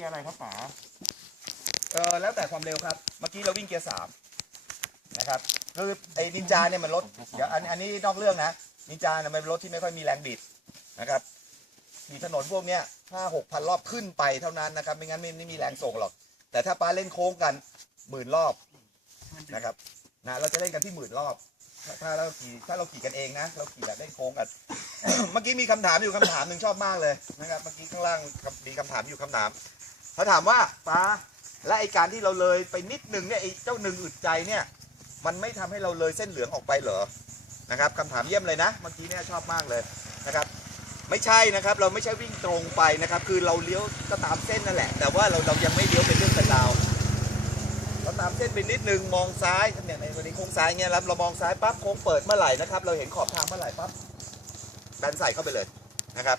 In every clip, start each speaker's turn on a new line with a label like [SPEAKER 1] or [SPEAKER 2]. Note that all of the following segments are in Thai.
[SPEAKER 1] กียร์อะไรครับป๋า
[SPEAKER 2] เออแล้วแต่ความเร็วครับ เมื่อกี้เราวิ่งเกียร์สามนะครับคือไอ้นินจาเนี่ยมันรถเดี๋ยวอันอันนี้นอกเรื่องนะนินจาเนี่ยมันเป็นรถที่ไม่ค่อยมีแรงบิดนะครับมีถนนพวกเนี้ยห้าหกพันรอบขึ้นไปเท่านั้นนะครับ ไม่งั้นไม่ไม่มีแรงส่งหรอก แต่ถ้าป้าเล่นโค้งกันหมื่นรอบนะครับนะเราจะเล่นกันที่หมื่นรอบ ถ้าถ้าเราขี่ถ้าเราขี่กันเองนะ เราขี่แบบเล่นโค้งกัน เมื่อกี้มีคำถามอยู่คำถามหนึ่งชอบมากเลยนะครับ เมื่อกี้ข้างล่างมีคำถามอยู่คำถาม เขาถามว่าป้าและไอการที่เราเลยไปนิดหนึ่งเนี่ยไอเจ้าหนึ่งอึดใจเนี่ยมันไม่ทำให้เราเลยเส้นเหลืองออกไปเหรอนะครับคำถามเยี่ยมเลยนะ เมื่อกี้เนี่ยชอบมากเลยนะครับ ไม่ใช่นะครับเราไม่ใช่วิ่งตรงไปนะครับ คือเราเลี้ยวก็ตามเส้นนั่นแหละ แต่ว่าเราเรายังไม่เลี้ยวเป็นเรื่องเป็นราวเราตามเส้นไปนิดนึงมองซ้ายเนี่ยในวันนี้โค้งซ้ายเนี่ยครับเรามองซ้ายปั๊บโค้งเปิดเมื่อไหร่นะครับเราเห็นขอบทางเมื่อไหร่ปั๊บดันใส่เข้าไปเลยนะครับ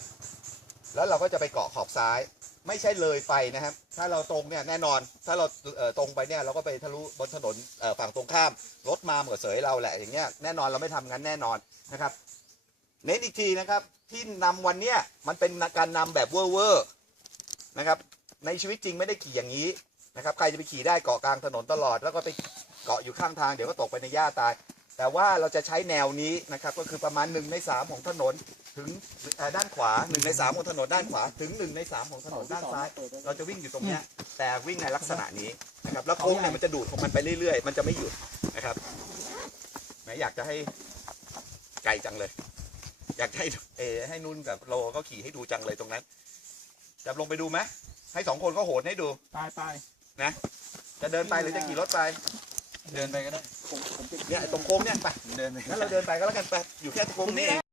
[SPEAKER 2] แล้วเราก็จะไปเกาะขอบซ้าย ไม่ใช่เลยไปนะครับ ถ้าเราตรงเนี่ยแน่นอน ถ้าเราเตรงไปเนี่ยเราก็ไปทะลุบนถนนฝั่งตรงข้าม รถมาเหมือนเสยเราแหละอย่างเงี้ยแน่นอนเราไม่ทำงั้นแน่นอนนะครับเน้นอีกทีนะครับที่นำวันเนี้ยมันเป็นการนำแบบเวอร์เวอร์นะครับ ในชีวิตจริงไม่ได้ขี่อย่างนี้นะครับ ใครจะไปขี่ได้เกาะกลางถนนตลอด แล้วก็ไปเกาะอยู่ข้างทางเดี๋ยวก็ตกไปในหญ้าตาย แต่ว่าเราจะใช้แนวนี้นะครับก็คือประมาณ1ใน3ของถนนถึงเอ่อด้านขวา1ใน3ของถนนด้านขวาถึง1ใน3ของถนนด้านซ้าย เราจะวิ่งอยู่ตรงเนี้ยแต่วิ่งในลักษณะนี้นะครับแล้วโค้งเนี่ยมันจะดูดของมันไปเรื่อยๆ มันจะไม่หยุดนะครับแหมอยากจะให้ไกลจังเลย อยากให้เอให้นุ่นกับโลก็ขี่ให้ดูจังเลยตรงนั้นจะลงไปดูไหมให้สองคนก็โหนให้ดู
[SPEAKER 1] ตายตาย
[SPEAKER 2] จะเดินไปหรือจะขี่รถไป
[SPEAKER 3] เดินไปก็ได้
[SPEAKER 2] เนี่ยตรงโค้งเนี่ยไป
[SPEAKER 3] เดินไป
[SPEAKER 2] งั้นเราเดินไปก็แล้วกันไปอยู่แค่โค้งนี้เอง